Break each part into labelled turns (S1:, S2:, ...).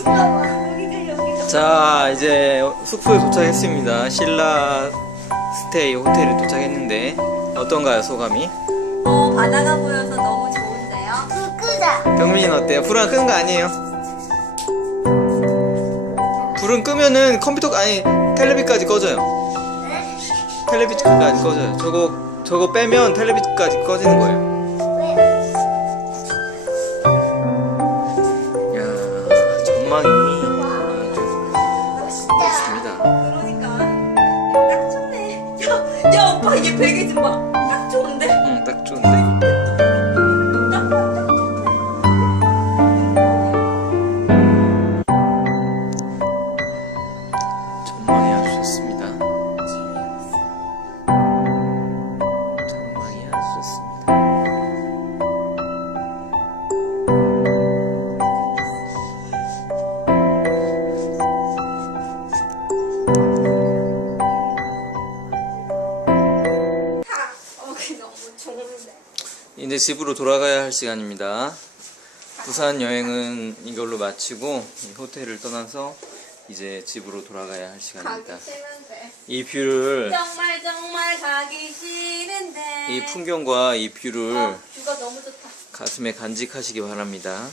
S1: 여기가.
S2: 자, 이제 숙소에 도착했습니다. 신라 스테이 호텔에 도착했는데 어떤가요, 소감이?
S1: 바다가 보여서 너무 좋은데요?
S3: 불 끄자.
S2: 경민이는 어때요? 불은 끄는 거 아니에요? 불은 끄면은 컴퓨터 아니 텔레비까지 꺼져요.
S3: 네?
S2: 텔레비까지 꺼져요. 저거 빼면 텔레비까지 꺼지는 거예요. 야, 전망이 아주 멋있습니다.
S1: 그러니까 딱 좋네. 야 오빠 이게 베개 좀 봐. 딱 좋은데?
S2: 응, 딱 좋은데. 전망이 아주 좋습니다. 전망이 아주 좋습니다.
S1: 너무 좋은데.
S2: 이제 집으로 돌아가야 할 시간입니다. 부산 여행은 이걸로 마치고 이 호텔을 떠나서 이제 집으로 돌아가야 할 시간입니다.
S1: 가기 싫은데.
S2: 이 뷰를
S1: 정말 가기 싫은데.
S2: 이 풍경과 이 뷰를
S1: 뷰가 너무 좋다.
S2: 가슴에 간직하시기 바랍니다.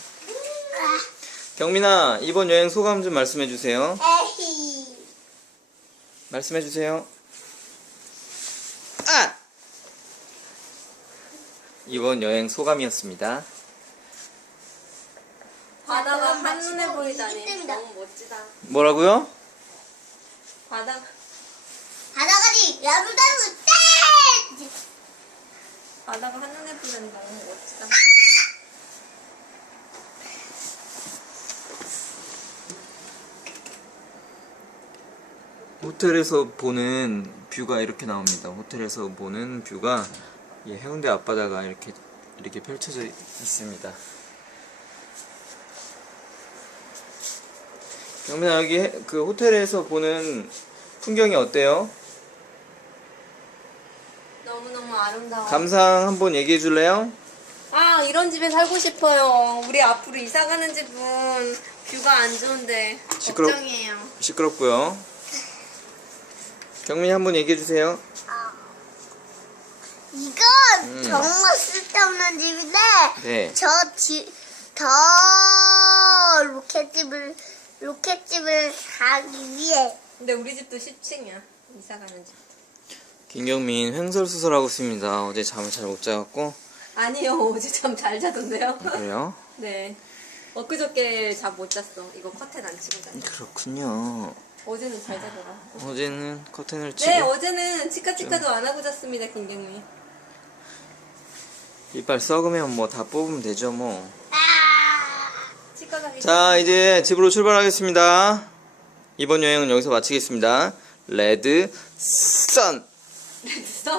S2: 경민아, 이번 여행 소감 좀 말씀해 주세요.
S3: 에히.
S2: 말씀해 주세요. 아! 이번 여행 소감이었습니다.
S1: 바다가
S3: 그럼
S1: 한눈에
S3: 마치고
S1: 보이다니
S3: 이깁니다.
S1: 너무 멋지다.
S2: 뭐라고요?
S1: 바다
S3: 바다가지 야루다루 땡.
S1: 바다가 한눈에 보이다니 너무 멋지다.
S2: 호텔에서 보는 뷰가 이렇게 나옵니다. 호텔에서 보는 뷰가 이 해운대 앞바다가 이렇게 펼쳐져 있습니다. 경민아, 여기 그 호텔에서 보는 풍경이 어때요?
S1: 너무너무 아름다워.
S2: 감상 한번 얘기해 줄래요?
S1: 아 이런 집에 살고 싶어요. 우리 앞으로 이사 가는 집은 뷰가 안 좋은데 걱정이에요.
S2: 시끄럽고요. 경민이 한번 얘기해 주세요.
S3: 이건 정말 쓸데없는 집인데
S2: 네.
S3: 더 로켓집을 가기 위해.
S1: 근데 우리 집도 10층이야. 이사 가는 집.
S2: 김경민 횡설수설하고 있습니다. 어제 잠을 잘 못 자갖고.
S1: 아니요 어제 잠 잘 자던데요.
S2: 그래요?
S1: 네. 엊그저께 잠 못 잤어. 이거 커튼 안 치고 잤어.
S2: 그렇군요.
S1: 어제는 잘 자더라.
S2: 어제는 커튼을 치고
S1: 네 어제는 치카치카도 안 하고 잤습니다 김경미.
S2: 이빨 썩으면 뭐 다 뽑으면 되죠 뭐.
S1: 치과 가기
S2: 자, 이제 집으로 출발하겠습니다. 이번 여행은 여기서 마치겠습니다. 레드 선.
S1: 싫어.